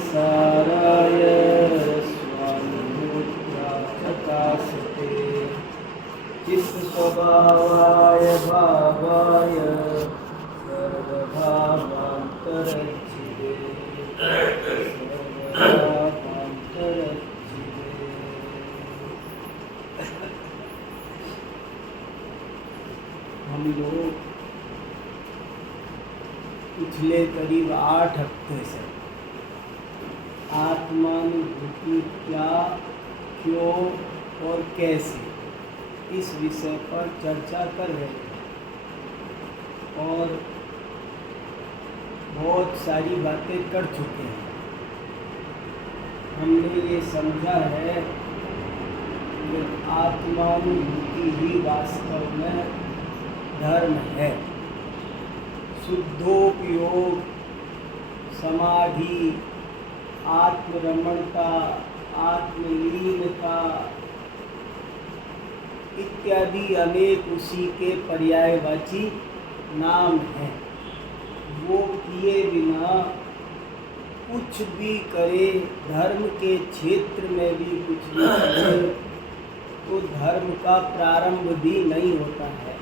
साराय स्वानुभूत्याचकाशते चित्तस्वभावाय भावाय सर्वभावान्तरच्चिदे हम लोग पिछले करीब 8 हफ्ते से आत्मानुभूति क्या, क्यों और कैसे इस विषय पर चर्चा कर रहे हैं और बहुत सारी बातें कर चुके हैं। हमने ये समझा है कि आत्मानुभूति ही वास्तव में धर्म है। शुद्धोपयोग, समाधि, आत्मरमणता, आत्मलीनता इत्यादि अनेक उसी के पर्यायवाची नाम हैं। वो किए बिना कुछ भी करे, धर्म के क्षेत्र में भी कुछ भी करे तो धर्म का प्रारंभ भी नहीं होता है,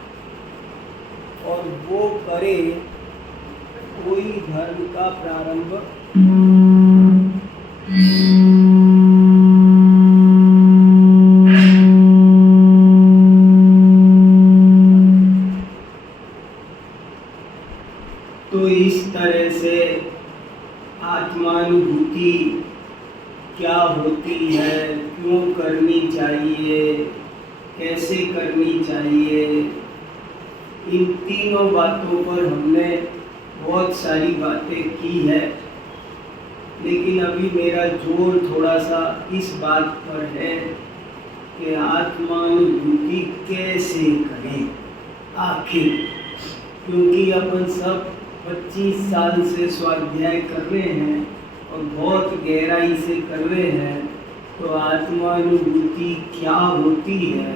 और वो करे कोई धर्म का प्रारंभ तो इस तरह से आत्मानुभूति क्या होती है, क्यों करनी चाहिए, कैसे करनी चाहिए, इन तीनों बातों पर हमने बहुत सारी बातें की है। लेकिन अभी मेरा जोर थोड़ा सा इस बात पर है कि आत्मानुभूति कैसे करें आखिर, क्योंकि अपन सब 25 साल से स्वाध्याय कर रहे हैं और बहुत गहराई से कर रहे हैं। तो आत्मानुभूति क्या होती है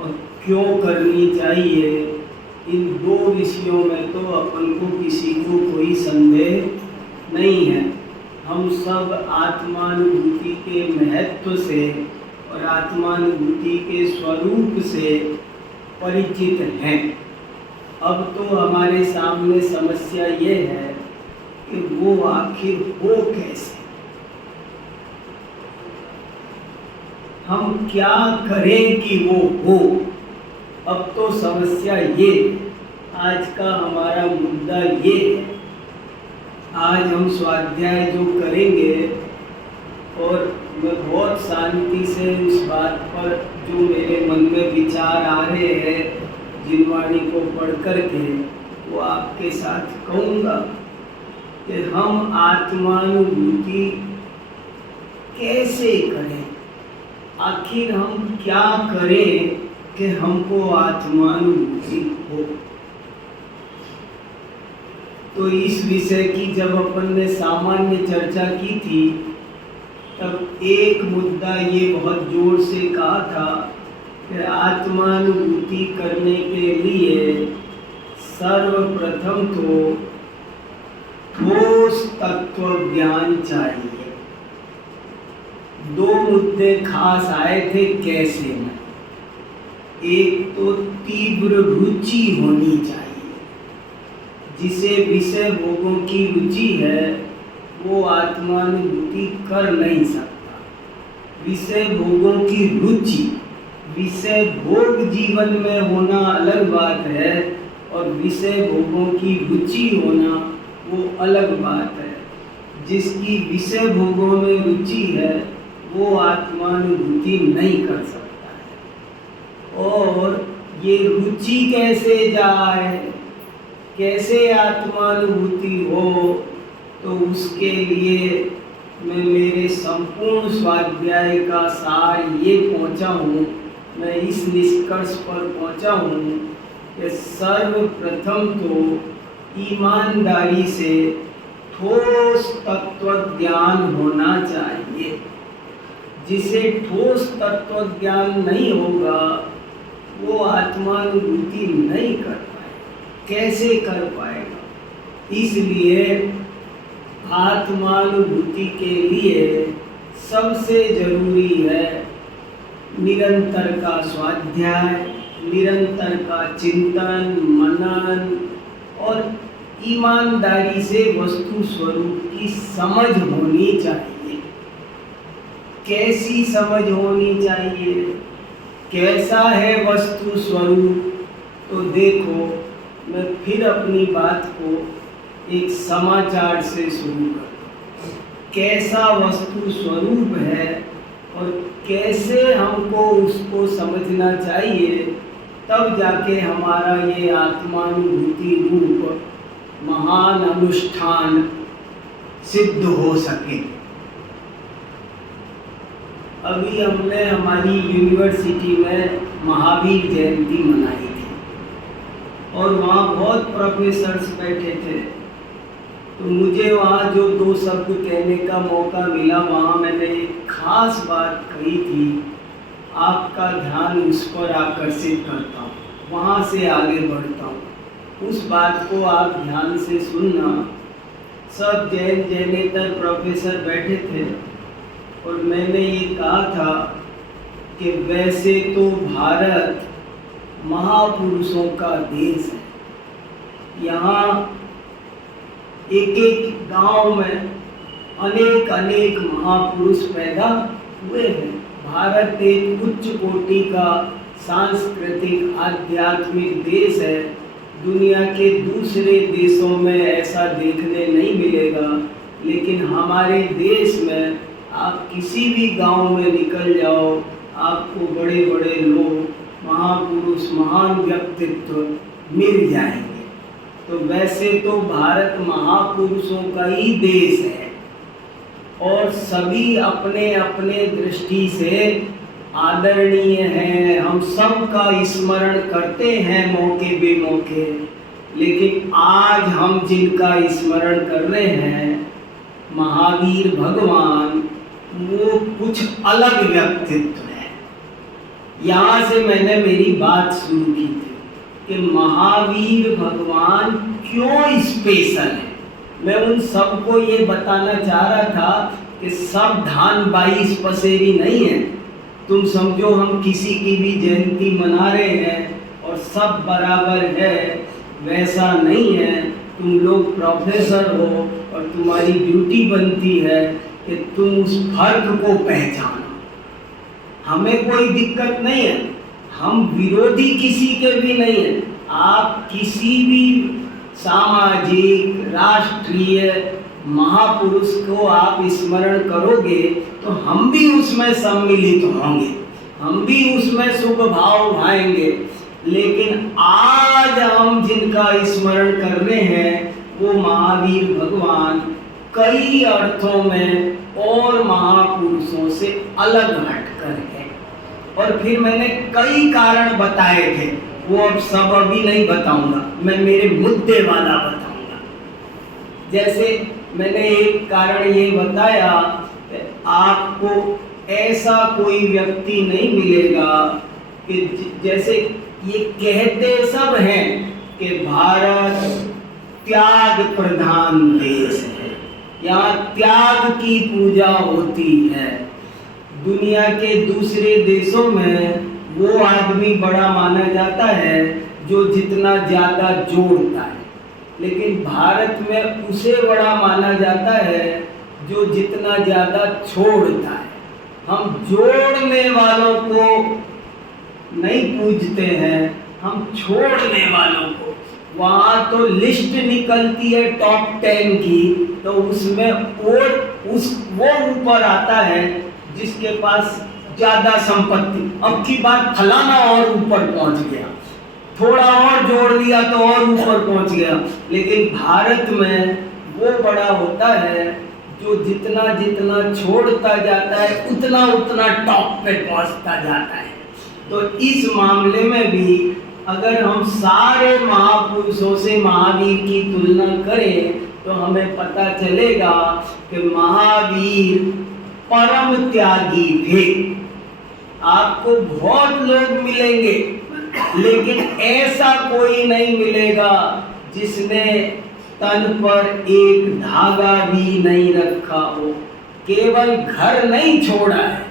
और क्यों करनी चाहिए, इन दो विषयों में तो अपन को किसी को कोई संदेह नहीं है। हम सब आत्मानुभूति के महत्व से और आत्मानुभूति के स्वरूप से परिचित हैं। अब तो हमारे सामने समस्या ये है कि वो आखिर हो कैसे, हम क्या करें कि वो हो। अब तो समस्या ये, आज का हमारा मुद्दा ये है। आज हम स्वाध्याय जो करेंगे, और मैं बहुत शांति से इस बात पर जो मेरे मन में विचार आ रहे हैं जिनवाणी को पढ़ करके वो आपके साथ कहूँगा कि हम आत्मानुभूति कैसे करें, आखिर हम क्या करें कि हमको आत्मानुभूति हो। तो इस विषय की जब अपन ने सामान्य चर्चा की थी तब एक मुद्दा ये बहुत जोर से कहा था कि आत्मानुभूति करने के लिए सर्वप्रथम तो ठोस तत्व ज्ञान चाहिए। दो मुद्दे खास आए थे कैसे में। एक तो तीव्र रुचि होनी चाहिए, जिसे विषय भोगों की रुचि है वो आत्मानुभूति कर नहीं सकता। विषय भोगों की रुचि, विषय भोग जीवन में होना अलग बात है और विषय भोगों की रुचि होना वो अलग बात है। जिसकी विषय भोगों में रुचि है वो आत्मानुभूति नहीं कर सकता है। और ये रुचि कैसे जाए, कैसे आत्मानुभूति हो, तो उसके लिए मैं मेरे संपूर्ण स्वाध्याय का सार ये पहुँचा हूँ, मैं इस निष्कर्ष पर पहुँचा हूँ कि सर्वप्रथम तो ईमानदारी से ठोस तत्व ज्ञान होना चाहिए। जिसे ठोस तत्व ज्ञान नहीं होगा वो आत्मानुभूति नहीं कर पाएगा। कैसे कर पाएगा? इसलिए आत्मानुभूति के लिए सबसे जरूरी है निरंतर का स्वाध्याय, निरंतर का चिंतन मनन और ईमानदारी से वस्तु स्वरूप की समझ होनी चाहिए। कैसी समझ होनी चाहिए? कैसा है वस्तु स्वरूप? तो देखो, मैं फिर अपनी बात को एक समाचार से शुरू करता हूँ। कैसा वस्तु स्वरूप है और कैसे हमको उसको समझना चाहिए, तब जाके हमारा ये आत्मानुभूति रूप महान अनुष्ठान सिद्ध हो सके। अभी हमने हमारी यूनिवर्सिटी में महावीर जयंती मनाई थी और वहाँ बहुत प्रोफेसर्स बैठे थे। तो मुझे वहाँ जो 2 शब्द कहने का मौका मिला, वहाँ मैंने एक खास बात कही थी। आपका ध्यान उस पर आकर्षित करता हूँ, वहाँ से आगे बढ़ता हूँ। उस बात को आप ध्यान से सुनना। सब जैन जैनेतर प्रोफेसर बैठे थे और मैंने ये कहा था कि वैसे तो भारत महापुरुषों का देश है। यहाँ एक एक गांव में अनेक अनेक महापुरुष पैदा हुए हैं। भारत एक उच्च कोटि का सांस्कृतिक आध्यात्मिक देश है। दुनिया के दूसरे देशों में ऐसा देखने नहीं मिलेगा, लेकिन हमारे देश में आप किसी भी गांव में निकल जाओ, आपको बड़े बड़े लोग, महापुरुष, महान व्यक्तित्व मिल जाएंगे। तो वैसे तो भारत महापुरुषों का ही देश है और सभी अपने अपने दृष्टि से आदरणीय हैं। हम सबका स्मरण करते हैं मौके बेमौके, लेकिन आज हम जिनका स्मरण कर रहे हैं महावीर भगवान, वो कुछ अलग व्यक्तित्व है। यहाँ से मैंने मेरी बात शुरू की थी कि महावीर भगवान क्यों स्पेशल है। मैं उन सबको ये बताना चाह रहा था कि सब धान 22 पसेरी नहीं है। तुम समझो हम किसी की भी जयंती मना रहे हैं और सब बराबर है, वैसा नहीं है। तुम लोग प्रोफेसर हो और तुम्हारी ड्यूटी बनती है कि तुम उस फर्क को पहचानो। हमें कोई दिक्कत नहीं है, हम विरोधी किसी के भी नहीं हैं। आप किसी भी सामाजिक राष्ट्रीय महापुरुष को आप स्मरण करोगे तो हम भी उसमें सम्मिलित होंगे, हम भी उसमें शुभ भाव भाएंगे। लेकिन आज हम जिनका स्मरण कर रहे हैं वो महावीर भगवान कई अर्थों में और महापुरुषों से अलग हटकर है। और फिर मैंने कई कारण बताए थे, वो अब सब अभी नहीं बताऊंगा, मैं मेरे मुद्दे वाला बताऊंगा। जैसे मैंने एक कारण ये बताया कि आपको ऐसा कोई व्यक्ति नहीं मिलेगा कि जैसे ये कहते सब हैं कि भारत त्याग प्रधान देश है, यहाँ त्याग की पूजा होती है। दुनिया के दूसरे देशों में वो आदमी बड़ा माना जाता है जो जितना ज़्यादा जोड़ता है, लेकिन भारत में उसे बड़ा माना जाता है जो जितना ज़्यादा छोड़ता है। हम जोड़ने वालों को नहीं पूजते हैं, हम छोड़ने वालों को। वहाँ तो लिस्ट निकलती है टॉप 10 की, तो उसमें वो ऊपर आता है जिसके पास ज़्यादा संपत्ति। अब की बात फलाना और ऊपर पहुँच गया, थोड़ा और जोड़ दिया तो और ऊपर पहुंच गया। लेकिन भारत में वो बड़ा होता है जो जितना जितना छोड़ता जाता है उतना उतना टॉप पे पहुंचता जाता है। तो इस मामले में भी अगर हम सारे महापुरुषों से महावीर की तुलना करें तो हमें पता चलेगा कि महावीर परम त्यागी थे। आपको बहुत लोग मिलेंगे, लेकिन ऐसा कोई नहीं मिलेगा जिसने तन पर एक धागा भी नहीं रखा हो, केवल घर नहीं छोड़ा है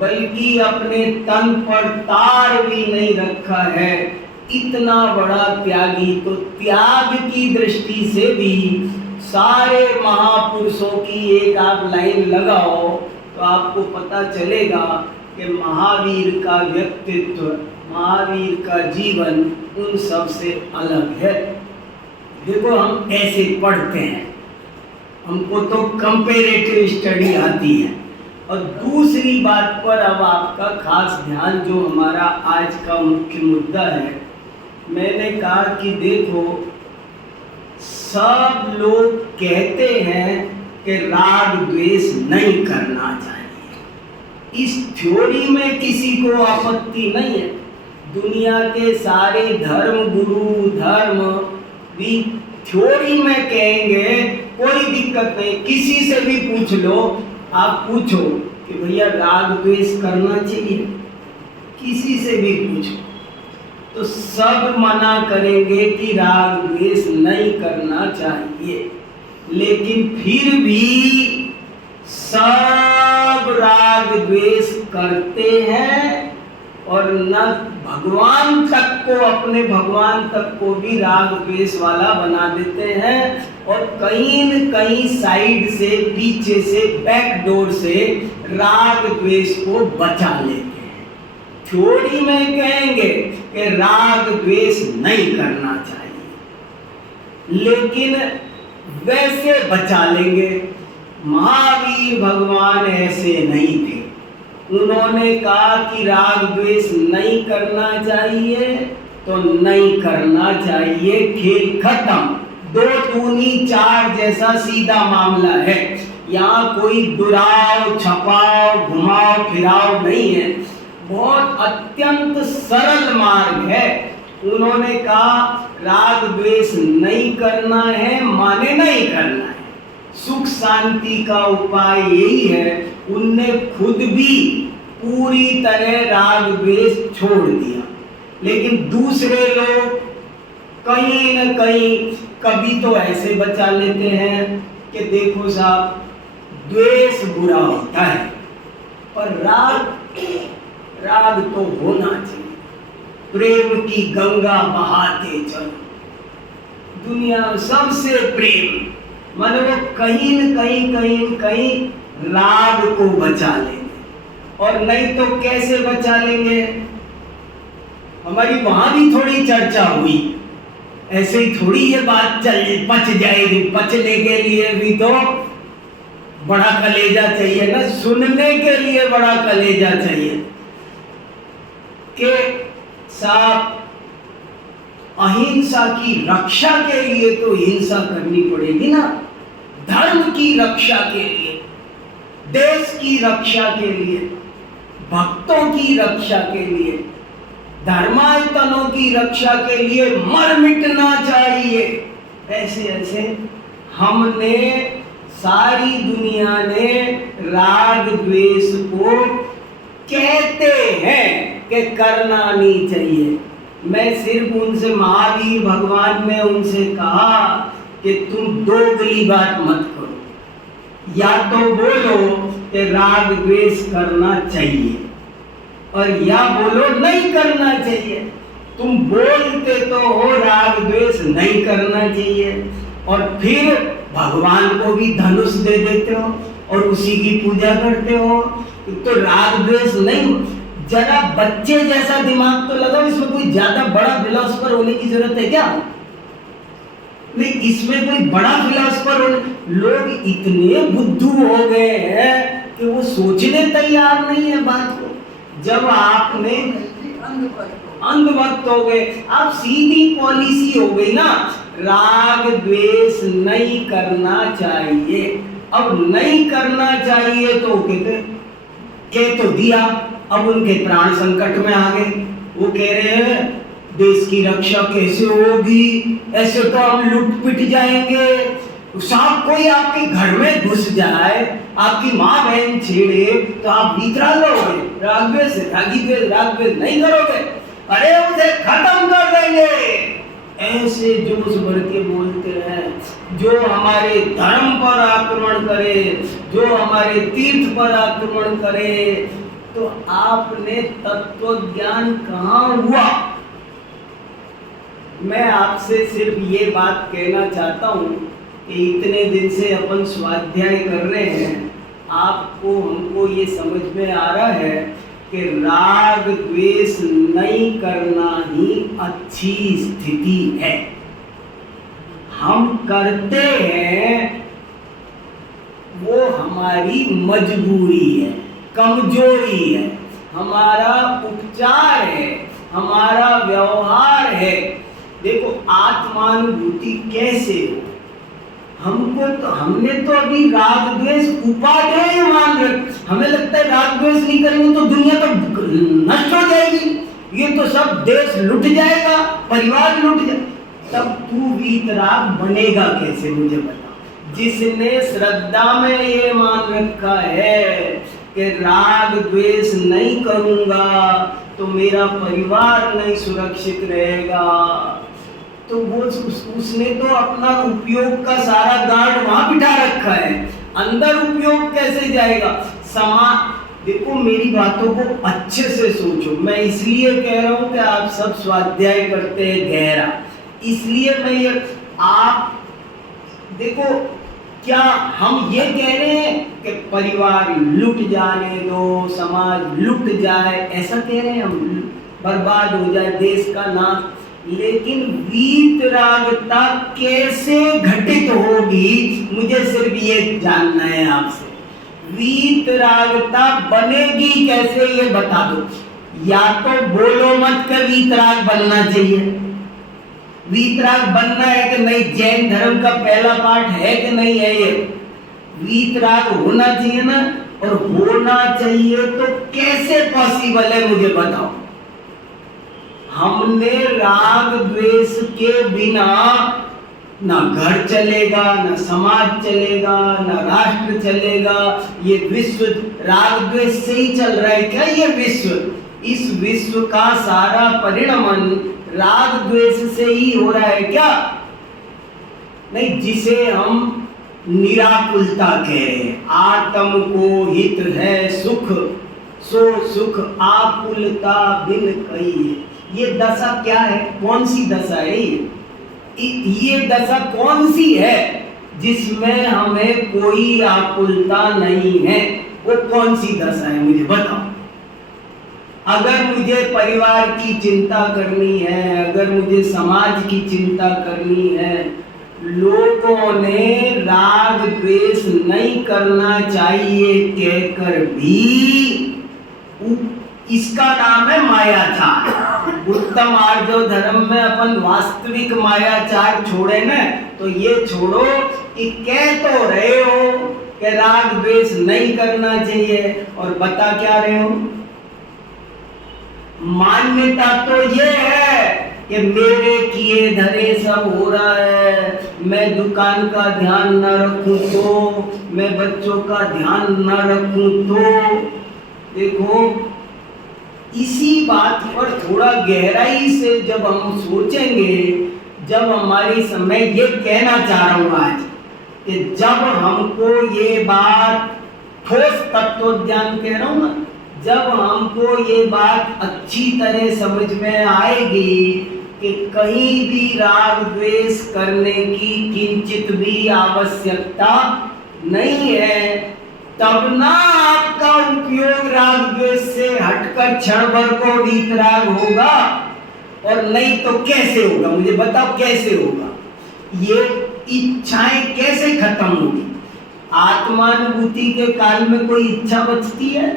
बल्कि अपने तन पर तार भी नहीं रखा है, इतना बड़ा त्यागी। तो त्याग की दृष्टि से भी सारे महापुरुषों की एक आप लाइन लगाओ तो आपको पता चलेगा कि महावीर का व्यक्तित्व, महावीर का जीवन उन सब से अलग है। देखो हम ऐसे पढ़ते हैं, हमको तो कंपैरेटिव स्टडी आती है। और दूसरी बात पर अब आपका खास ध्यान, जो हमारा आज का मुख्य मुद्दा है, मैंने कहा कि देखो सब लोग कहते हैं कि राग द्वेष नहीं करना चाहिए। इस थ्योरी में किसी को आपत्ति नहीं है। दुनिया के सारे धर्म गुरु, धर्म भी थ्योरी में कहेंगे कोई दिक्कत नहीं। किसी से भी पूछ लो, आप पूछो कि भैया राग द्वेष करना चाहिए, किसी से भी पूछो तो सब मना करेंगे कि राग द्वेष नहीं करना चाहिए। लेकिन फिर भी सब राग द्वेष करते हैं और न भगवान तक को, अपने भगवान तक को भी राग द्वेष वाला बना देते हैं और कहीं न कहीं साइड से, पीछे से, बैक डोर से राग द्वेष को बचा लेते हैं। थ्योरी में कहेंगे कि राग द्वेष नहीं करना चाहिए, लेकिन वैसे बचा लेंगे। महावीर भगवान ऐसे नहीं थे। उन्होंने कहा कि राग द्वेष नहीं करना चाहिए तो नहीं करना चाहिए, खेल खत्म। 2 दूनी 4 जैसा सीधा मामला है। यहाँ कोई दुराव, छपाव, घुमाव फिराव नहीं है। बहुत अत्यंत सरल मार्ग है। उन्होंने कहा राग द्वेष नहीं करना है माने नहीं करना है, सुख शांति का उपाय यही है। उनने खुद भी पूरी तरह राग द्वेष छोड़ दिया, लेकिन दूसरे लोग कहीं न कहीं कभी तो ऐसे बचा लेते हैं कि देखो साहब द्वेष बुरा होता है पर राग तो होना चाहिए। प्रेम की गंगा बहाते चलो, दुनिया सबसे प्रेम, मानो वो कहीं न कहीं राग को बचा लेंगे। और नहीं तो कैसे बचा लेंगे? हमारी वहां भी थोड़ी चर्चा हुई, ऐसे ही थोड़ी ये बात पच जाएगी। पचने के लिए भी तो बड़ा कलेजा चाहिए ना, सुनने के लिए बड़ा कलेजा चाहिए कि साहब अहिंसा की रक्षा के लिए तो हिंसा करनी पड़ेगी ना, धर्म की रक्षा के लिए, देश की रक्षा के लिए, भक्तों की रक्षा के लिए, धर्मायतनों की रक्षा के लिए मर मिटना चाहिए। ऐसे ऐसे हमने, सारी दुनिया ने राग द्वेष को कहते हैं कि करना नहीं चाहिए। मैं सिर्फ उनसे, महावीर भगवान ने उनसे कहा कि तुम दोगली बात मत करो, या तो बोलो कि राग द्वेष करना चाहिए और या बोलो नहीं करना चाहिए। तुम बोलते तो हो राग द्वेष नहीं करना चाहिए और फिर भगवान को भी धनुष दे देते हो और उसी की पूजा करते हो, तो राग द्वेष नहीं। जरा बच्चे जैसा दिमाग तो लगाओ, इसमें कोई ज्यादा बड़ा फिलोसफर होने की जरूरत है क्या? नहीं, इसमें कोई बड़ा फिलोसफर होने, लोग इतने बुद्धू हो गए हैं कि वो सोचने तैयार नहीं है बात को। जब आपने अंधभक्त हो गए, आप सीधी पॉलिसी हो गई ना, राग द्वेष नहीं करना चाहिए। अब नहीं करना चाहिए तो कह तो दिया, अब उनके प्राण संकट में आ गए। वो कह रहे हैं देश की रक्षा कैसे होगी, ऐसे तो हम लुट पिट जाएंगे। साहब कोई आपके घर में घुस जाए, आपकी माँ बहन छेड़े तो आप वितराग होगे, राग द्वेष नहीं करोगे, अरे उसे खत्म कर देंगे। ऐसे जोश भर के बोलते हैं, जो हमारे धर्म पर आक्रमण करे, जो हमारे तीर्थ पर आक्रमण करे, तो आपने तत्व ज्ञान कहाँ हुआ? मैं आपसे सिर्फ ये बात कहना चाहता हूँ कि इतने दिन से अपन स्वाध्याय कर रहे हैं, आपको हमको ये समझ में आ रहा है कि राग द्वेष नहीं करना ही अच्छी स्थिति है। हम करते हैं वो हमारी मजबूरी है, कमजोरी है, हमारा उपचार है, हमारा व्यवहार है। देखो आत्मानुभूति कैसे हो? हमने तो अभी राग द्वेष उपादेय मान रखे। हमें लगता है राग द्वेष नहीं करेंगे तो दुनिया तो नष्ट हो जाएगी, ये तो सब देश लुट जाएगा, परिवार लुट जाएगा। तब तू वीतराग बनेगा कैसे, मुझे बता। जिसने श्रद्धा में ये मान रखा है कि राग द्वेष नहीं करूंगा तो मेरा परिवार नहीं सुरक्षित रहेगा, तो वो उसने तो अपना उपयोग का सारा गार्ड वहां बिठा रखा है, अंदर उपयोग कैसे जाएगा? देखो मेरी बातों को अच्छे से सोचो। मैं इसलिए कह रहा हूं कि आप सब स्वाध्याय करते हैं गहरा, इसलिए मैं ये आप देखो, क्या हम ये कह रहे हैं कि परिवार लुट जाने दो, समाज लुट जाए, ऐसा कह रहे हैं हम, बर्बाद हो जाए देश का नाश? लेकिन वीतरागता कैसे घटित होगी, मुझे सिर्फ ये जानना है आपसे। वीतरागता बनेगी कैसे, ये बता दो। या तो बोलो मत कि वीतराग बनना चाहिए। वीतराग बनना है कि नहीं? जैन धर्म का पहला पाठ है कि नहीं है ये? वीतराग होना चाहिए ना, और होना चाहिए तो कैसे पॉसिबल है, मुझे बताओ। हमने राग द्वेष के बिना ना घर चलेगा, ना समाज चलेगा, ना राष्ट्र चलेगा। ये विश्व राग द्वेष से ही चल रहा है क्या? ये इस विश्व का सारा परिणमन राग द्वेष से ही हो रहा है क्या? नहीं, जिसे हम निराकुलता कह रहे हैं। आत्म को हित है सुख, सो सुख आकुलता बिन कही है। ये दशा क्या है? कौन सी दशा है ये दशा कौन सी है जिसमें हमें कोई आकुलता नहीं है? वो कौन सी दशा है, मुझे बताओ। अगर मुझे परिवार की चिंता करनी है, अगर मुझे समाज की चिंता करनी है, लोगों ने राग द्वेष नहीं करना चाहिए कहकर भी, इसका नाम है मायाचार। उत्तम आर्जव धर्म में अपन वास्तविक मायाचार छोड़े ना, तो ये छोड़ो कि कह तो रहे हो कि राग द्वेष नहीं करना चाहिए, और बता क्या रहे हो? मान्यता तो ये है कि मेरे किए धरे सब हो रहा है, मैं दुकान का ध्यान न रखूं तो, मैं बच्चों का ध्यान न रखूं तो। देखो इसी बात पर थोड़ा गहराई से जब हम सोचेंगे, जब हमारी समय, ये कहना चाह रहा हूं आज कि जब हमको ये बात ठोस तत्व ज्ञान कह रहा हूं ना, जब हमको ये बात अच्छी तरह समझ में आएगी कि कहीं भी राग द्वेष करने की किंचित भी आवश्यकता नहीं है, तब ना आपका उपयोग राग द्वेष से हटकर क्षण भर को वीतराग होगा। और नहीं तो कैसे होगा, मुझे बताओ कैसे होगा? ये इच्छाएं कैसे खत्म होगी? आत्मानुभूति के काल में कोई इच्छा बचती है?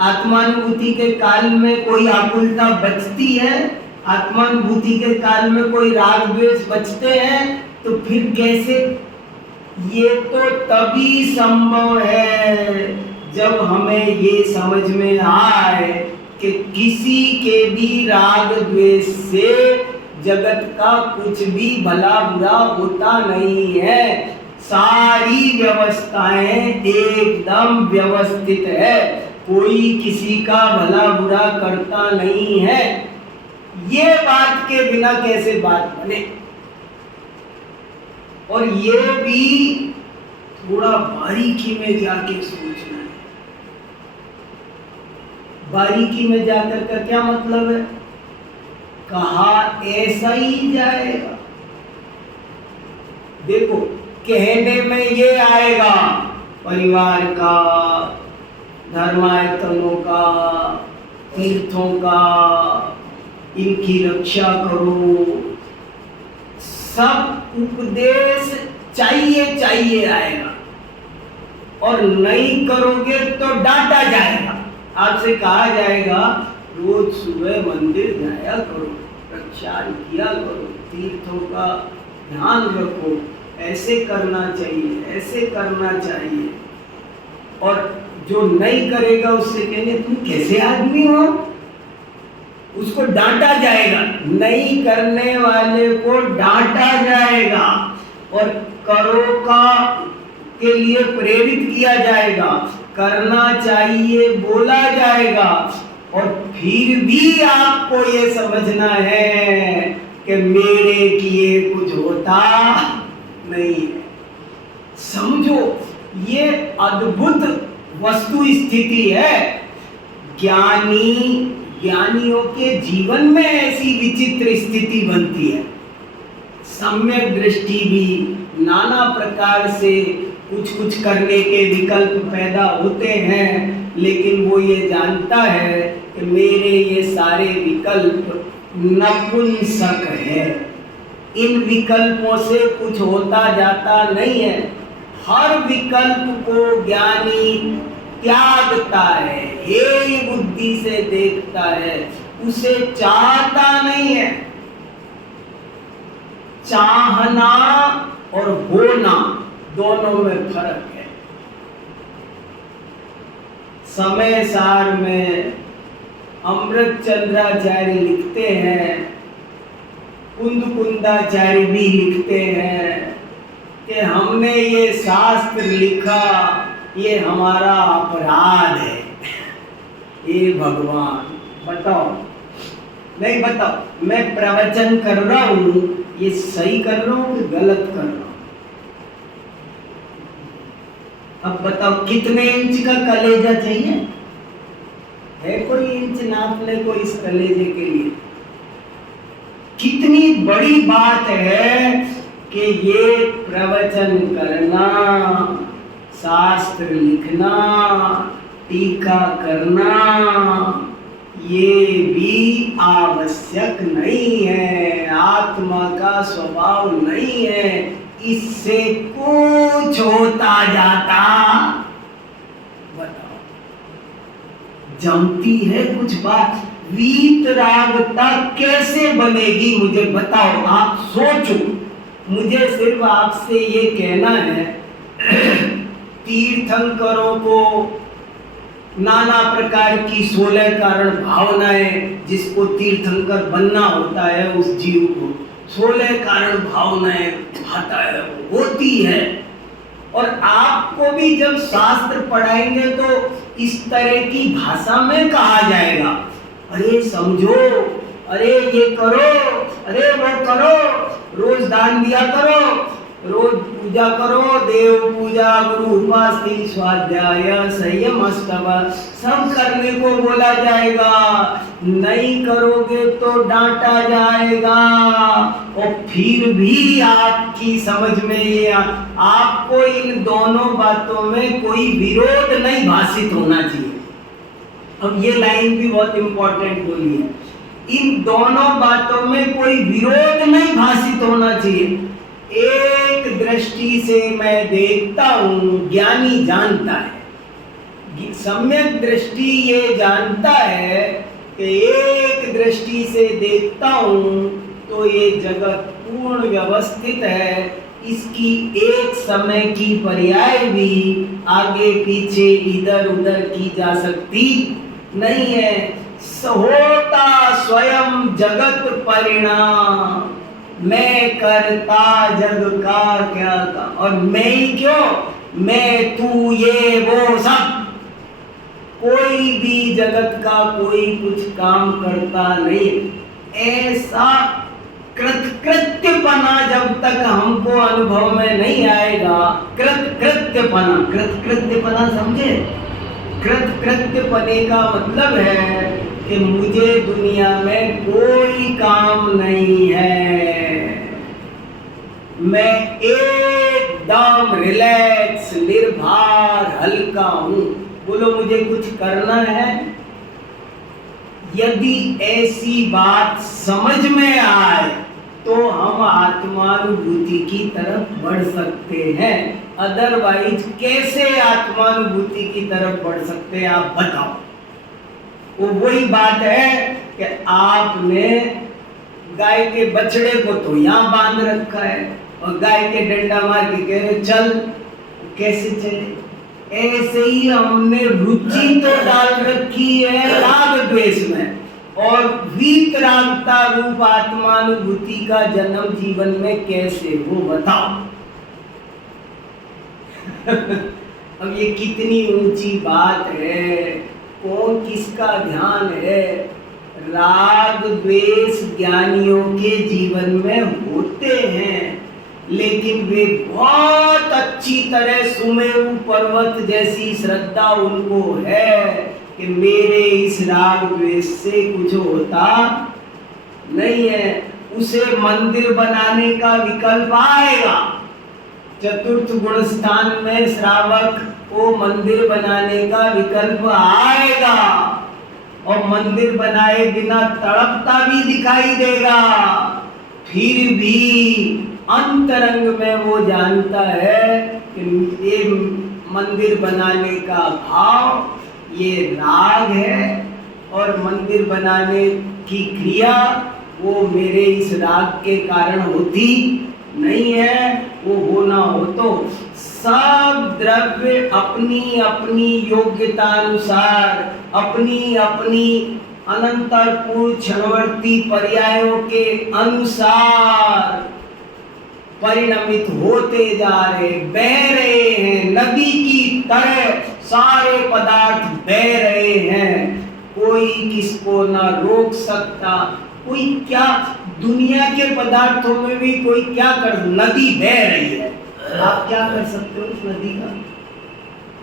आत्मानुभूति के काल में कोई आकुलता बचती है? आत्मानुभूति के काल में कोई राग द्वेष बचते हैं? तो फिर कैसे? ये तो तभी संभव है जब हमें ये समझ में आए कि किसी के भी राग द्वेष से जगत का कुछ भी भला बुरा होता नहीं है। सारी व्यवस्थाएं एकदम व्यवस्थित है, कोई किसी का भला बुरा करता नहीं है। ये बात के बिना कैसे बात बने। और ये भी थोड़ा बारीकी में जाके सोचना है। बारीकी में जाकर का क्या मतलब है? कहा ऐसा ही जाएगा। देखो, कहने में ये आएगा परिवार का, धर्मायतनों का, तीर्थों का, इनकी रक्षा करो, सब उपदेश चाहिए आएगा। और नहीं करोगे तो डांटा जाएगा। आपसे कहा जाएगा रोज सुबह मंदिर जाया करो, प्रचार किया करो, तीर्थों का ध्यान रखो, ऐसे करना चाहिए, ऐसे करना चाहिए। और जो नहीं करेगा उससे कहेंगे तुम कैसे आदमी हो, उसको डांटा जाएगा। नहीं करने वाले को डांटा जाएगा और करो का के लिए प्रेरित किया जाएगा, करना चाहिए बोला जाएगा। और फिर भी आपको ये समझना है कि मेरे किए कुछ होता नहीं है। समझो, ये अद्भुत वस्तु स्थिति है। ज्ञानियों के जीवन में ऐसी विचित्र स्थिति बनती है। सम्यक दृष्टि भी नाना प्रकार से कुछ करने के विकल्प पैदा होते हैं, लेकिन वो ये जानता है कि मेरे ये सारे विकल्प नपुंसक है। इन विकल्पों से कुछ होता जाता नहीं है। हर विकल्प को ज्ञानी त्यागता है, हे बुद्धि से देखता है, उसे चाहता नहीं है। चाहना और होना दोनों में फर्क है। समय सार में अमृत चंद्राचार्य लिखते हैं, कुंद कुंदाचार्य भी लिखते हैं कि हमने ये शास्त्र लिखा, ये हमारा अपराध है। ये भगवान बताओ, नहीं बताओ, मैं प्रवचन कर रहा हूँ, ये सही कर रहा हूँ कि गलत कर रहा हूँ? अब बताओ कितने इंच का कलेजा चाहिए? है कोई इंच नापने को इस कलेजे के लिए? कितनी बड़ी बात है कि ये प्रवचन करना, शास्त्र लिखना, टीका करना, ये भी आवश्यक नहीं है, आत्मा का स्वभाव नहीं है। इससे कुछ होता जाता, बताओ, जमती है कुछ बात? वीतरागता कैसे बनेगी मुझे बताओ, आप सोचो। मुझे सिर्फ आपसे ये कहना है, तीर्थंकरों को नाना प्रकार की 16 कारण भावनाएं, जिसको तीर्थंकर बनना होता है उस जीव को 16 कारण भावनाएं भाता है, होती है। और आपको भी जब शास्त्र पढ़ाएंगे तो इस तरह की भाषा में कहा जाएगा, अरे समझो, अरे ये करो, अरे वो करो, रोज दान दिया करो, रोज पूजा करो, देव पूजा, गुरु उपासना, स्वाध्याय, संयम, स्तव, सब करने को बोला जाएगा। नहीं करोगे तो डांटा जाएगा। और फिर भी आपकी समझ में ये आपको इन दोनों बातों में कोई विरोध नहीं भाषित होना चाहिए। अब ये लाइन भी बहुत इंपॉर्टेंट बोली है, इन दोनों बातों में कोई विरोध नहीं भाषित होना चाहिए। एक दृष्टि से मैं देखता हूँ, ज्ञानी जानता है, सम्यक दृष्टि ये जानता है कि एक दृष्टि से देखता हूँ तो ये जगत पूर्ण व्यवस्थित है, इसकी एक समय की पर्याय भी आगे पीछे इधर उधर की जा सकती नहीं है। होता स्वयं जगत परिणाम, मैं करता जग का क्या काम, और मैं ही क्यों, मैं तू ये वो सब, कोई भी जगत का कोई कुछ काम करता नहीं। ऐसा कृतकृत्यपना जब तक हमको अनुभव में नहीं आएगा, कृतकृत्यपना समझे? कृतकृत्यपने का मतलब है कि मुझे दुनिया में कोई काम नहीं है, मैं एकदम रिलैक्स, निर्भर, हल्का हूं। बोलो मुझे कुछ करना है? यदि ऐसी बात समझ में आए तो हम आत्मानुभूति की तरफ बढ़ सकते हैं, अदरवाइज कैसे आत्मानुभूति की तरफ बढ़ सकते हैं आप बताओ? वो वही बात है कि आपने गाय के बछड़े को तो यहाँ बांध रखा है और गाय के डंडा मार के कह रहे चल, कैसे चले? ऐसे ही हमने रुचि तो डाल रखी है राग द्वेष में, और वीतरागता रूप आत्मानुभूति का जन्म जीवन में कैसे हो बताओ? अब ये कितनी ऊंची बात है, कौन किसका ध्यान है? राग द्वेष ज्ञानियों के जीवन में होते हैं, लेकिन वे बहुत अच्छी तरह सुमेरु पर्वत जैसी श्रद्धा उनको है कि मेरे इस राग द्वेष से कुछ होता नहीं है। उसे मंदिर बनाने का विकल्प आएगा, चतुर्थ गुण स्थान में श्रावक को मंदिर बनाने का विकल्प आएगा, और मंदिर बनाए बिना तड़पता भी दिखाई देगा, फिर भी अंतरंग में वो जानता है कि ये मंदिर बनाने का भाव ये राग है, और मंदिर बनाने की क्रिया वो मेरे इस राग के कारण होती नहीं है। वो होना हो तो सब द्रव्य अपनी अपनी योग्यता अनुसार, अपनी अपनी अनंतर पूर्व क्षणवर्ती पर्यायों के अनुसार परिणमित होते जा रहे, बह रहे हैं, नदी की तरह सारे पदार्थ बह रहे हैं, कोई किसको ना रोक सकता। कोई क्या, दुनिया के पदार्थों में भी कोई क्या कर, नदी बह रही है, आप क्या कर सकते हो उस नदी का?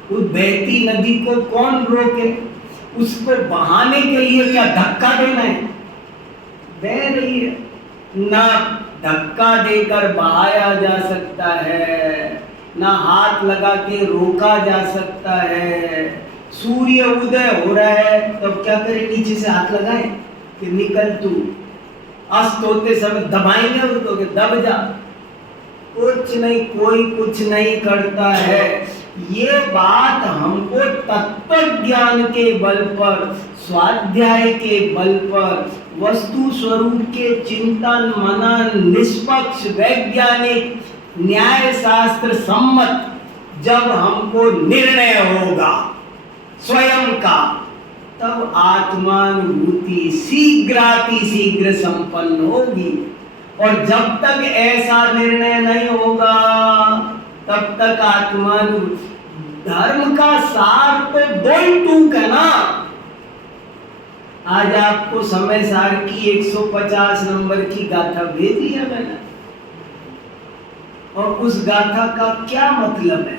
उस बहती नदी को कौन रोके? उसको बहाने के लिए क्या धक्का देना है? बह रही है, ना धक्का देकर बहाया जा सकता है, ना हाथ लगा के रोका जा सकता है। सूर्य उदय हो रहा है तब क्या करें? नीचे से हाथ लगाए कि निकल तू, अस्त होते समय दबाएंगे उसको कि दब जा, कुछ नहीं, कोई कुछ नहीं करता है। ये बात हमको तत्व ज्ञान के बल पर, स्वाध्याय के बल पर, वस्तु स्वरूप के चिंतन मनन, निष्पक्ष वैज्ञानिक न्याय शास्त्र सम्मत जब हमको निर्णय होगा स्वयं का, तब आत्मानुभूति शीघ्र संपन्न होगी। और जब तक ऐसा निर्णय नहीं होगा तब तक आत्मानुभूति, धर्म का सार तो दो ही टूक है ना। आज आपको समय सार की 150 नंबर की गाथा भेजी है मैंने, और उस गाथा का क्या मतलब है,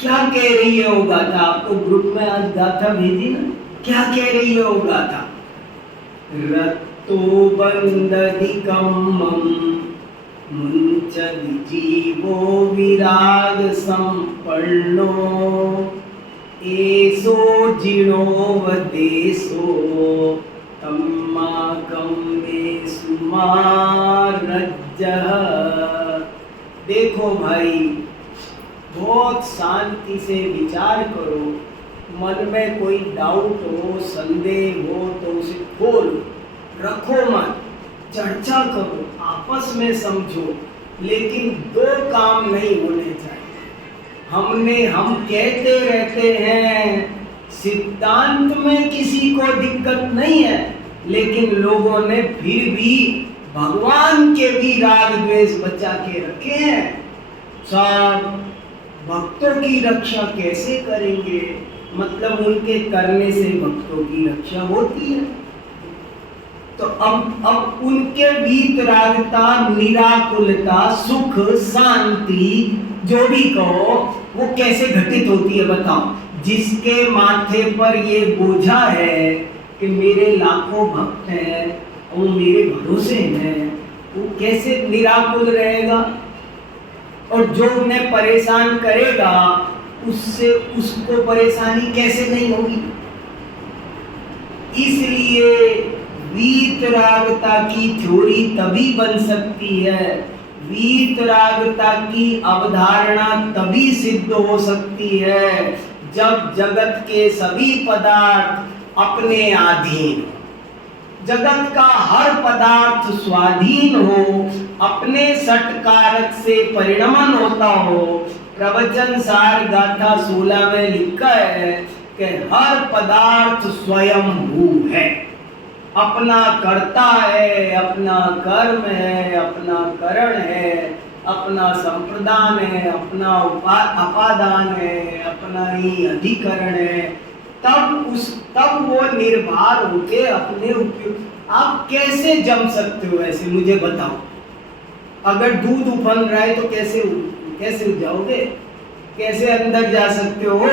क्या कह रही है वो गाथा? आपको ग्रुप में आज गाथा भेजी ना, क्या कह रही है वो गाथा? रत्तो बंदधिकम्मं मुञ्चति जीवो विराग संपन्नो, एसो जिणो वदेशो तम्माकं मे सुमारज्जः। देखो भाई, बहुत शांति से विचार करो, मन में कोई डाउट हो, संदेह हो तो उसे खोल रखो मत, चर्चा करो, आपस में समझो, लेकिन दो काम नहीं होने चाहिए। हम कहते रहते हैं सिद्धांत में किसी को दिक्कत नहीं है, लेकिन लोगों ने फिर भी भगवान के भी राग द्वेष बचा के रखे हैं। सब भक्तों की रक्षा कैसे करेंगे? मतलब उनके करने से भक्तों की रक्षा होती है। तो अब उनके वीतरागता, निराकुलता, सुख, शांति जो भी कहो वो कैसे घटित होती है बताओ। जिसके माथे पर ये बोझा है कि मेरे लाखों भक्त हैं और मेरे भरोसे हैं, वो कैसे निराकुल रहेगा। और जो उन्हें परेशान करेगा उससे उसको परेशानी कैसे नहीं होगी। इसलिए वीतरागता की थ्योरी तभी बन सकती है, वीतरागता की अवधारणा तभी सिद्ध हो सकती है जब जगत के सभी पदार्थ अपने अधीन, जगत का हर पदार्थ स्वाधीन हो, अपने सटकारक से परिणमन होता हो। प्रवचन सार गाथा 16 में लिखा है कि हर पदार्थ स्वयंभू है, अपना करता है, अपना कर्म है, अपना करण है, अपना संप्रदान है, अपना अपादान है, अपना ही अधिकरण है। तब वो निर्भर होके अपने उपयोग। आप कैसे जम सकते हो ऐसे, मुझे बताओ। अगर दूध उफन रहा है तो कैसे जाओगे, कैसे अंदर जा सकते हो।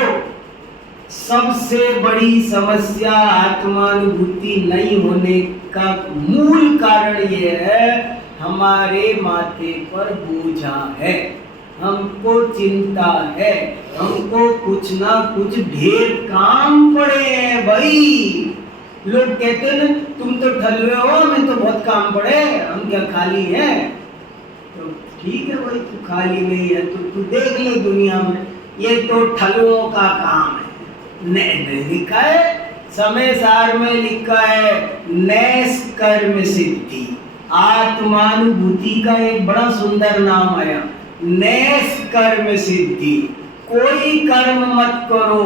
सबसे बड़ी समस्या आत्मानुभूति नहीं होने का मूल कारण ये है, हमारे माथे पर बोझा है, हमको चिंता है, हमको कुछ ना कुछ ढेर काम पड़े हैं भाई। लोग कहते हैं तुम तो ठल्ले हो, हमें तो बहुत काम पड़े, हम क्या खाली हैं। तो ठीक है भाई, तू खाली नहीं है तो तू देख ले दुनिया में, ये तो ठल्लों का काम है। नहीं लिखा है, समय सार में लिखा है नैस कर्म सिद्धि। आत्मानुभूति का एक बड़ा सुंदर नाम आया, नैस कर्म सिद्धि। कोई कर्म मत करो,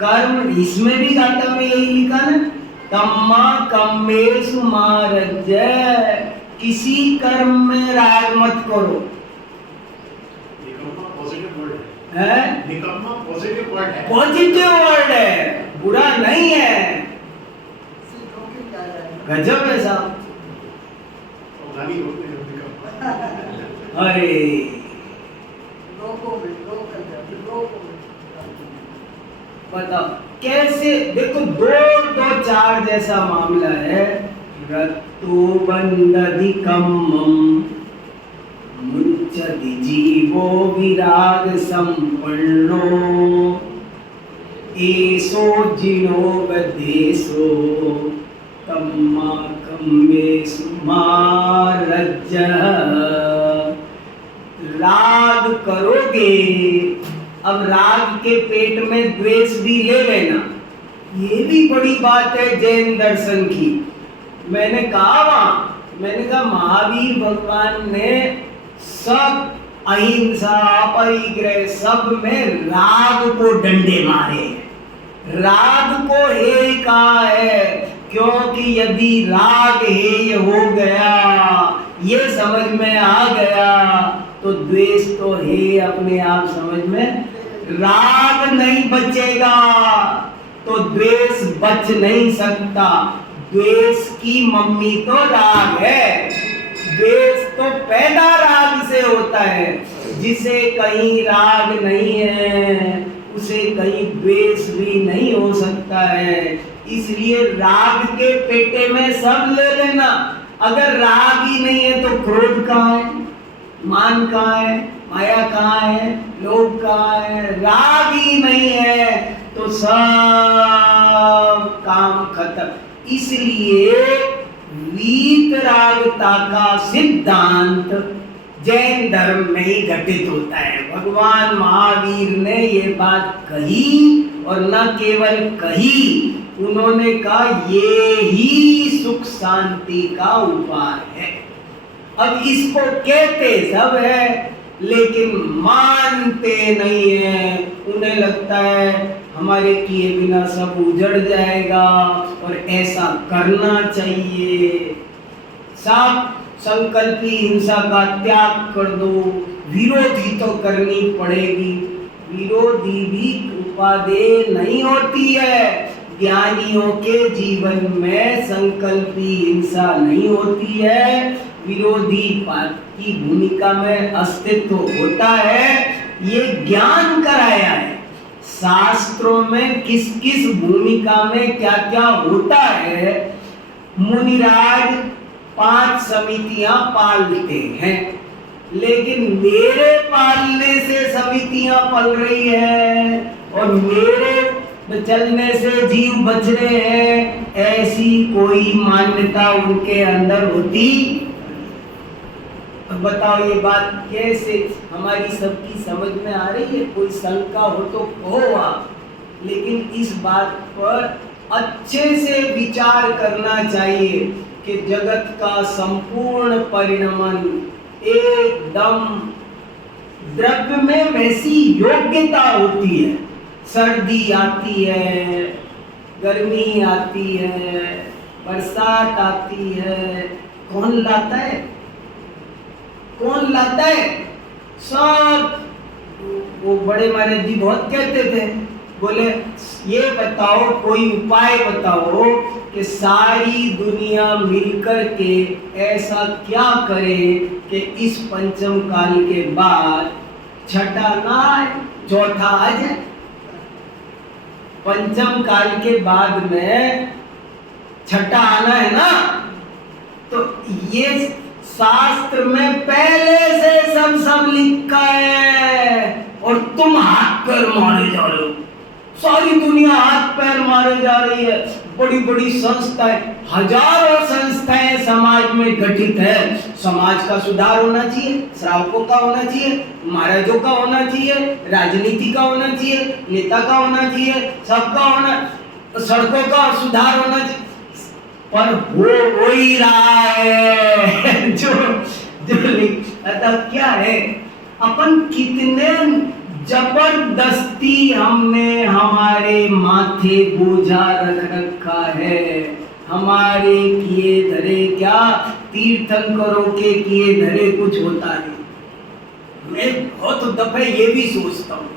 कर्म इसमें भी गाथा में यही लिखा ना, कम्मा कम्मेषु मा रज्जय, किसी कर्म में राग मत करो। पॉजिटिव वर्ड है, बुरा नहीं है। गजब है साहब। अरे बताओ कैसे, देखो दो चार जैसा मामला है। रत्तो बंदधिकम्मम मुञ्चति जीवो विराग संपन्नो, एसो जिनो वदेशो कम्मा कम्मेषु मा रज्जः। राग करोगे, अब राग के पेट में द्वेष भी ले लेना, ये भी बड़ी बात है जैन दर्शन की। मैंने कहा महावीर भगवान ने सब अहिंसा, परिग्रह, सब में राग को डंडे मारे, राग को हेय कहा है, क्योंकि यदि राग हेय हो गया, ये समझ में आ गया, तो द्वेष तो हेय अपने आप समझ में। राग नहीं बचेगा तो द्वेष बच नहीं सकता। द्वेष की मम्मी तो राग है, द्वेष तो पैदा राग से होता है। जिसे कहीं राग नहीं है उसे कहीं द्वेष भी नहीं हो सकता है। इसलिए राग के पेटे में सब ले लेना। अगर राग ही नहीं है तो क्रोध कहाँ है, मान कहाँ है, माया कहाँ है, लोभ कहाँ है। राग ही नहीं है तो सब काम खत्म। इसलिए वीतरागता का सिद्धांत जैन धर्म में ही घटित होता है। भगवान महावीर ने ये बात कही, और न केवल कही, उन्होंने कहा ये ही सुख शांति का उपाय है। अब इसको कहते सब है लेकिन मानते नहीं है। उन्हें लगता है हमारे किए बिना सब उजड़ जाएगा और ऐसा करना चाहिए। सब संकल्पी हिंसा का त्याग कर दो, विरोधी तो करनी पड़ेगी। विरोधी भी उपादेय नहीं होती है। ज्ञानियों के जीवन में संकल्पी हिंसा नहीं होती है, विरोधी पक्ष की भूमिका में अस्तित्व होता है। ये ज्ञान कराया है। शास्त्रों में किस किस भूमिका में क्या क्या होता है, मुनिराज 5 समितियां पालते हैं, लेकिन मेरे पालने से समितियां पल रही है और मेरे चलने से जीव बच रहे हैं, ऐसी कोई मान्यता उनके अंदर होती। अब बताओ ये बात कैसे हमारी सबकी समझ में आ रही है? कोई शंका हो तो कहो आप, लेकिन इस बात पर अच्छे से विचार करना चाहिए कि जगत का संपूर्ण परिणमन एकदम द्रव्य में वैसी योग्यता होती है। सर्दी आती है, गर्मी आती है, बरसात आती है, कौन लाता है? कौन लाता है? सब वो बड़े महाराज जी बहुत कहते थे, बोले ये बताओ, कोई उपाय बताओ कि सारी दुनिया मिलकर के ऐसा क्या करे कि इस पंचम काल के बाद छठा ना आए, चौथा आ जाए। पंचम काल के बाद में छठा आना है ना, तो ये शास्त्र में पहले से सब लिखा है और तुम हाथ पैर मारे जा रहे हो। सारी दुनिया हाथ पैर मारे जा रही है। बड़ी बड़ी संस्थाएं, हजारों संस्थाएं समाज में गठित है। समाज का सुधार होना चाहिए, श्रावकों का होना चाहिए, महाराजों का होना चाहिए, राजनीति का होना चाहिए, नेता का होना चाहिए, सबका होना, सड़कों का सुधार होना चाहिए, पर हो ही रहा है जो अतः क्या है, अपन कितने जबरदस्ती हमने हमारे माथे बोझा रख रखा है। हमारे किए धरे क्या, तीर्थंकरों के किए धरे कुछ होता नहीं। मैं बहुत दफे ये भी सोचता हूँ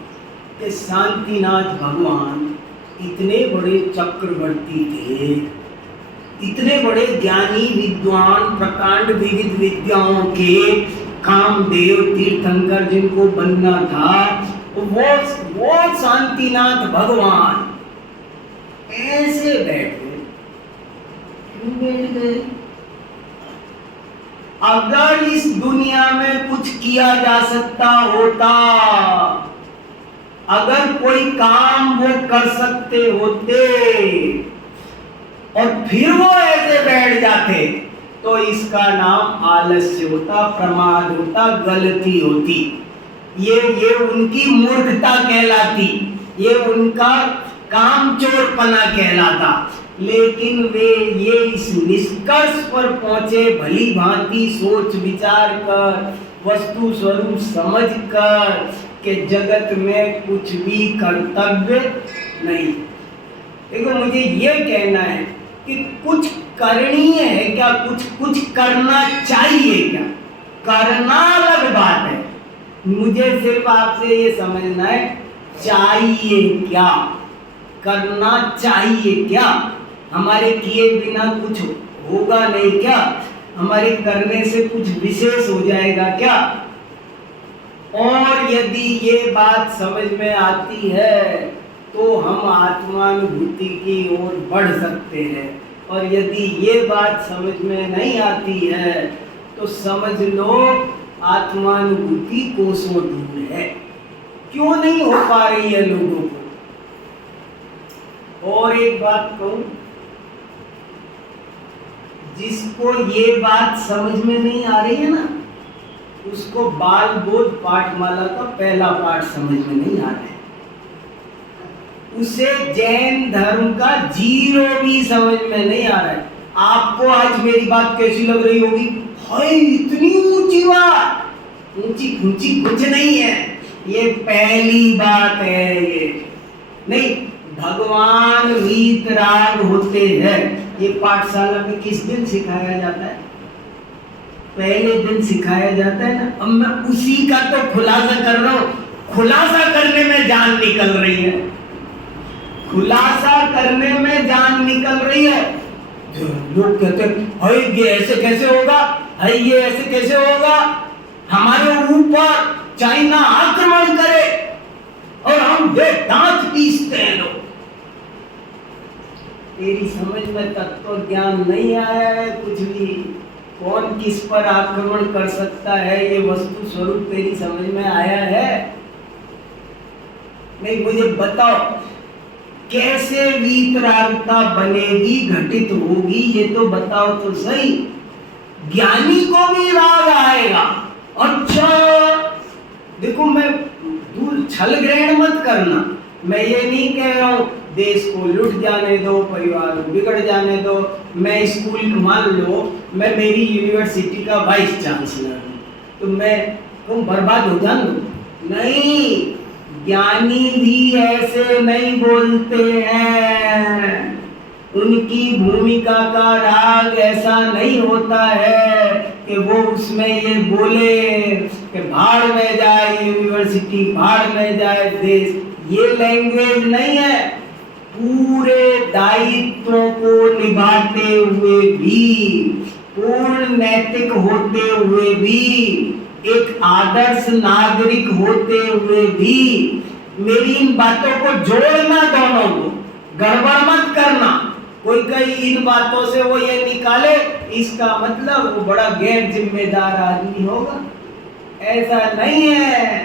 कि शांतिनाथ भगवान इतने बड़े चक्रवर्ती थे, इतने बड़े ज्ञानी विद्वान, प्रकांड विविध विद्याओं के कामदेव तीर्थंकर जिनको बनना था, वो शांतिनाथ भगवान ऐसे बैठ गए। क्यों बैठ गए? अगर इस दुनिया में कुछ किया जा सकता होता, अगर कोई काम वो कर सकते होते और फिर वो ऐसे बैठ जाते, तो इसका नाम आलस्य होता, प्रमाद होता, गलती होती। ये उनकी मूर्खता कहलाती, ये उनका कामचोरपना कहलाता। लेकिन वे ये इस निष्कर्ष पर पहुंचे, भली भांति सोच विचार कर, वस्तु स्वरूप समझ कर, कि जगत में कुछ भी कर्तव्य नहीं। देखो, मुझे ये कहना है कि कुछ करणीय है क्या, कुछ करना चाहिए क्या? करना अलग बात है। मुझे सिर्फ आपसे ये समझना है, चाहिए क्या, करना चाहिए क्या? हमारे किए बिना कुछ होगा नहीं क्या? हमारे करने से कुछ विशेष हो जाएगा क्या? और यदि ये बात समझ में आती है तो हम आत्मानुभूति की ओर बढ़ सकते हैं, और यदि ये बात समझ में नहीं आती है तो समझ लो आत्मानुभूति कोसों दूर है। क्यों नहीं हो पा रही है लोगों को? और एक बात कहूं, जिसको ये बात समझ में नहीं आ रही है ना, उसको बाल बोध पाठमाला का पहला पाठ समझ में नहीं आ रहा है, उसे जैन धर्म का 0 भी समझ में नहीं आ रहा है। आपको आज मेरी बात कैसी लग रही होगी? हाय, इतनी ऊंची बात! ऊंची कुछ नहीं है, ये पहली बात है। ये नहीं, भगवान वीतराग होते हैं। ये पाठशाला में किस दिन सिखाया जाता है? पहले दिन सिखाया जाता है ना। अब मैं उसी का तो खुलासा कर रहा हूं। खुलासा करने में जान निकल रही है। खुलासा करने में जान निकल रही है। जो लोग कहते हैं हाय ये ऐसे कैसे होगा, हाय ये ऐसे कैसे होगा, हमारे ऊपर चाइना आक्रमण करे और हम दांत पीसते हैं लोग। तेरी समझ में तत्व ज्ञान नहीं आया है कुछ भी। कौन किस पर आक्रमण कर सकता है ये वस्तु स्वरूप तेरी समझ में आया है? नहीं, मुझे बताओ कैसे वीतरागता बनेगी, घटित होगी, ये तो बताओ तो सही। ज्ञानी को भी राग आएगा। अच्छा देखो, मैं दूर छल ग्रहण मत करना। मैं ये नहीं कह रहा हूं देश को लुट जाने दो, परिवार को बिगड़ जाने दो। मैं स्कूल, मान लो मैं मेरी यूनिवर्सिटी का वाइस चांसलर हूं, तो मैं तुम बर्बाद हो जान दो? नहीं, ज्ञानी भी ऐसे नहीं बोलते हैं। उनकी भूमिका का राग ऐसा नहीं होता है कि वो उसमें ये बोले कि भाड़ में जाए यूनिवर्सिटी, भाड़ में जाए देश। ये लैंग्वेज नहीं है। पूरे दायित्वों को निभाते हुए भी, पूर्ण नैतिक होते हुए भी, एक आदर्श नागरिक होते हुए भी, मेरी इन बातों को जोड़ना, दोनों को गड़बड़ मत करना। कोई कई इन बातों से वो ये निकाले इसका मतलब वो बड़ा गैर जिम्मेदार आदमी होगा। ऐसा नहीं है।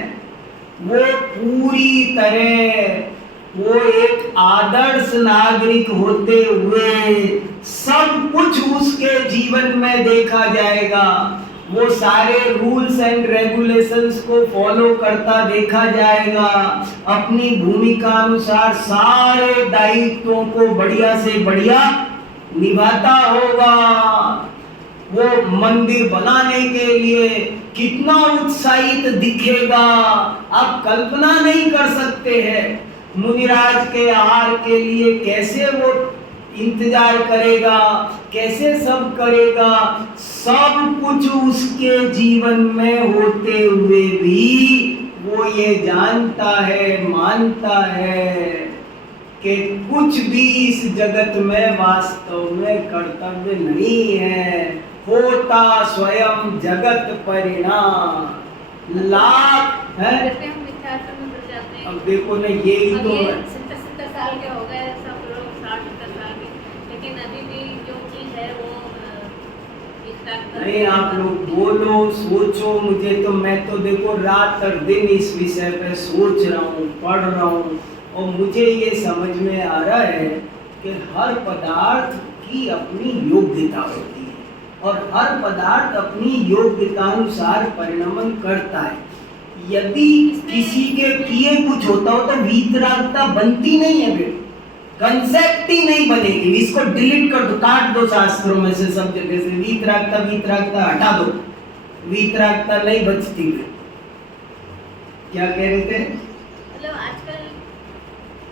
वो पूरी तरह वो एक आदर्श नागरिक होते हुए सब कुछ उसके जीवन में देखा जाएगा। वो सारे रूल्स एंड रेगुलेशंस को फॉलो करता देखा जाएगा। अपनी भूमिका अनुसार सारे दायित्वों को बढ़िया से बढ़िया निभाता होगा। वो मंदिर बनाने के लिए कितना उत्साहित दिखेगा, आप कल्पना नहीं कर सकते हैं। मुनिराज के आहार के लिए कैसे वो इंतजार करेगा, कैसे सब करेगा। सब कुछ उसके जीवन में होते हुए भी वो ये जानता है, मानता है कि कुछ भी इस जगत में वास्तव में कर्तव्य नहीं है। होता स्वयं जगत परिणाम। लाख है। अब देखो ना, यही तो 70 साल के हो गए सब लोग, 60-70 साल के, लेकिन अभी भी जो चीज है वो नहीं। आप लोग बोलो, सोचो। मुझे तो, मैं तो देखो रात और दिन इस विषय पे सोच रहा हूँ, पढ़ रहा हूँ, और मुझे ये समझ में आ रहा है कि हर पदार्थ की अपनी योग्यता होती है और हर पदार्थ अपनी योग्यता अनुसार परिणमन करता है। यदि किसी के किए कुछ होता हो तो वीतरागता बनती नहीं है, बेटा, कंसेप्ट ही नहीं बनेगी। इसको डिलीट कर दो, काट दो शास्त्रों में से सब जगह से। वीतरागता वीतरागता हटा दो, वीतरागता नहीं बचती। क्या कह रहे थे? मतलब आजकल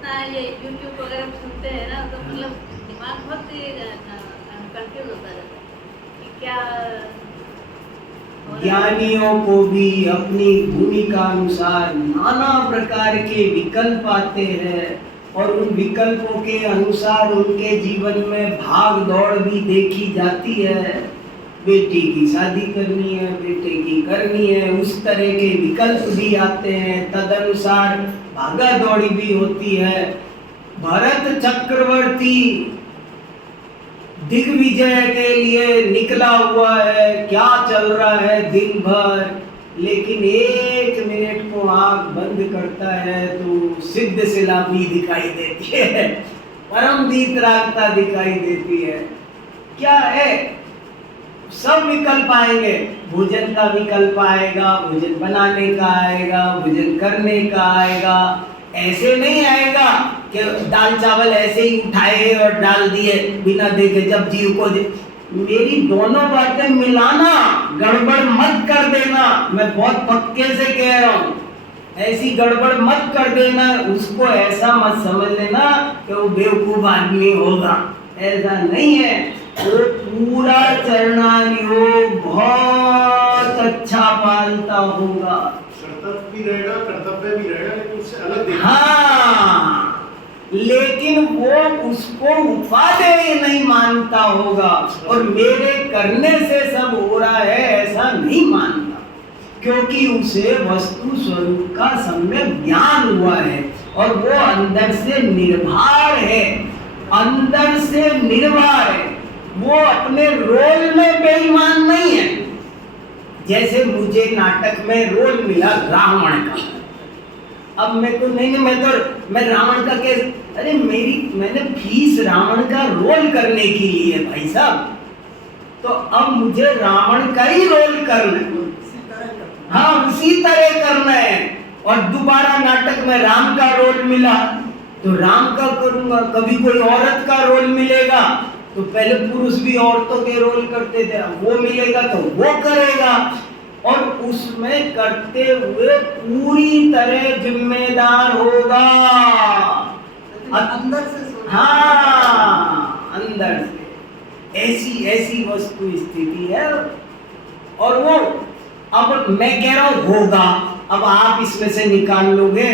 ना ये YouTube वगैरह सुनते हैं ना, तो मतलब दिमाग बहुत कंफ्यूज होता रहता है कि क्या। ज्ञानियों को भी अपनी भूमिका अनुसार नाना प्रकार के विकल्प आते हैं और उन विकल्पों के अनुसार उनके जीवन में भाग दौड़ भी देखी जाती है। बेटी की शादी करनी है, बेटे की करनी है, उस तरह के विकल्प भी आते हैं। तदनुसार भागा दौड़ी भी होती है। भरत चक्रवर्ती दिग्विजय के लिए निकला हुआ है, क्या चल रहा है दिन भर, लेकिन 1 मिनट को आंख बंद करता है तो सिद्ध सिलापी दिखाई देती है, परम वीतरागता दिखाई देती है। क्या है? सब विकल्प आएंगे। भोजन का विकल्प आएगा, भोजन बनाने का आएगा, भोजन करने का आएगा। ऐसे नहीं आएगा कि दाल चावल ऐसे ही उठाए और डाल दिए बिना देखे, जब जीव को दे। मेरी दोनों बातें मिलाना, गड़बड़ मत कर देना। मैं बहुत पक्के से कह रहा हूँ, ऐसी गड़बड़ मत कर देना। उसको ऐसा मत समझ लेना कि वो बेवकूफ आदमी होगा, ऐसा नहीं है। वो पूरा चरणानुयोग बहुत अच्छा पालता होगा। कर्तव्य भी रहेगा, कर्तव्य भी रहेगा, लेकिन उससे अलग देखना। हाँ, लेकिन वो उसको उपादेय नहीं मानता होगा और मेरे करने से सब हो रहा है ऐसा नहीं मानता, क्योंकि उसे वस्तु स्वरूप का सम्यक ज्ञान हुआ है और वो अंदर से निर्भर है, अंदर से निर्भर है। वो अपने रोल में बेईमान नहीं है। जैसे मुझे नाटक में रोल मिला रावण का, अब मैं तो नहीं, मैं रावण का कैसे, अरे मैंने फीस रावण का रोल करने के लिए भाई साहब, तो अब मुझे रावण का ही रोल करना है, हाँ उसी तरह करना है। और दोबारा नाटक में राम का रोल मिला तो राम का करूंगा, कभी कोई औरत का रोल मिलेगा तो पहले पुरुष भी औरतों के रोल करते थे, वो मिलेगा तो वो करेगा, और उसमें करते हुए पूरी तरह जिम्मेदार होगा अंदर से। हाँ अंदर से ऐसी वस्तु स्थिति है। और वो अब मैं कह रहा हूं होगा, अब आप इसमें से निकाल लोगे,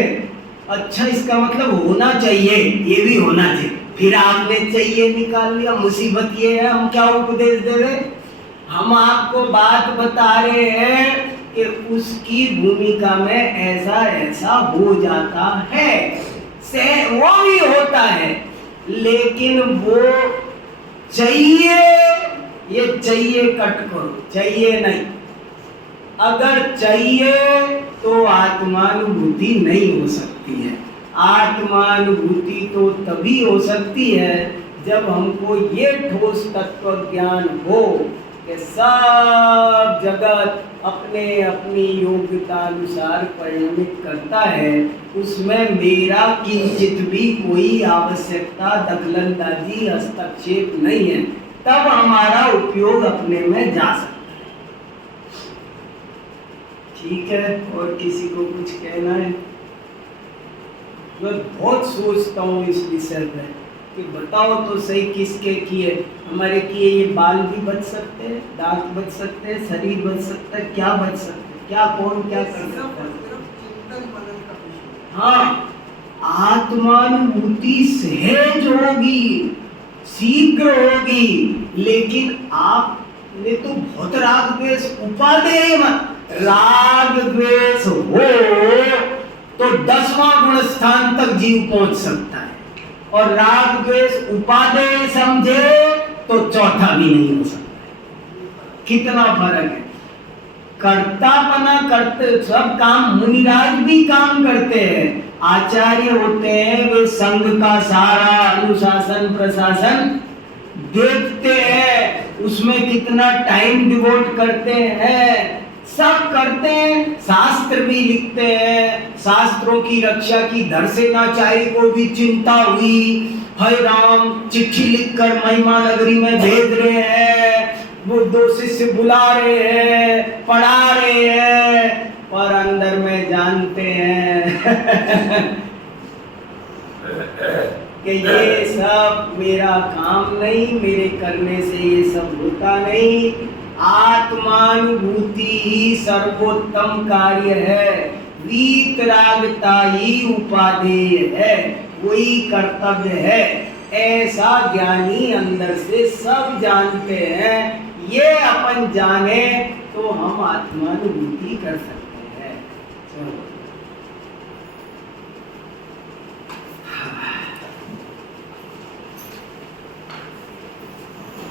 अच्छा इसका मतलब होना चाहिए, ये भी होना चाहिए, फिर आपने चाहिए निकाल लिया। मुसीबत ये है, हम क्या उपदेश दे रहे, हम आपको बात बता रहे हैं कि उसकी भूमिका में ऐसा ऐसा हो जाता है, से वो भी होता है, लेकिन वो चाहिए, ये चाहिए कट करो, चाहिए नहीं। अगर चाहिए तो आत्मानुभूति नहीं हो सकती है। आत्मानुभूति तो तभी हो सकती है जब हमको ये ठोस तत्व ज्ञान हो कि सब जगत अपने अपनी योग्यता अनुसार परिणमित करता है, उसमें मेरा किंचित भी कोई आवश्यकता, दखलंदाजी, हस्तक्षेप नहीं है, तब हमारा उपयोग अपने में जा सकता है। ठीक है, और किसी को कुछ कहना है? मैं बहुत सोचता हूँ इस विषय में कि बताओ तो सही किसके किए, हमारे किए ये बाल भी बच सकते हैं, दांत बच सकते हैं, शरीर बच सकता है, क्या बच सकते हैं, क्या कौन क्या कर सकता है? हाँ, आत्मानुभूति सहज होगी, शीघ्र होगी, लेकिन आपने तो बहुत राग द्वेष उपादेय मत, राग द्वेष हो तो 10वां गुण स्थान तक जीव पहुंच सकता है, और राग द्वेष उपादेय समझे तो चौथा भी नहीं हो सकता। कितना फर्क है। कर्तापना करते सब काम, मुनिराज भी काम करते हैं, आचार्य होते हैं, वे संघ का सारा अनुशासन प्रशासन देखते हैं, उसमें कितना टाइम डिवोट करते हैं, सब करते हैं, शास्त्र भी लिखते हैं, शास्त्रों की रक्षा की धरसेनाचार्य को भी चिंता हुई, हे राम चिट्ठी लिखकर महिमा नगरी में भेज रहे हैं, वो 2 शिष्य बुला रहे हैं, पढ़ा रहे हैं, और अंदर में जानते हैं कि ये सब मेरा काम नहीं, मेरे करने से ये सब होता नहीं। आत्मानुभूति ही सर्वोत्तम कार्य है, वीतरागता ही उपादेय है, वही कर्तव्य है। ऐसा ज्ञानी अंदर से सब जानते हैं, ये अपन जाने तो हम आत्मानुभूति कर सकते हैं। चलो।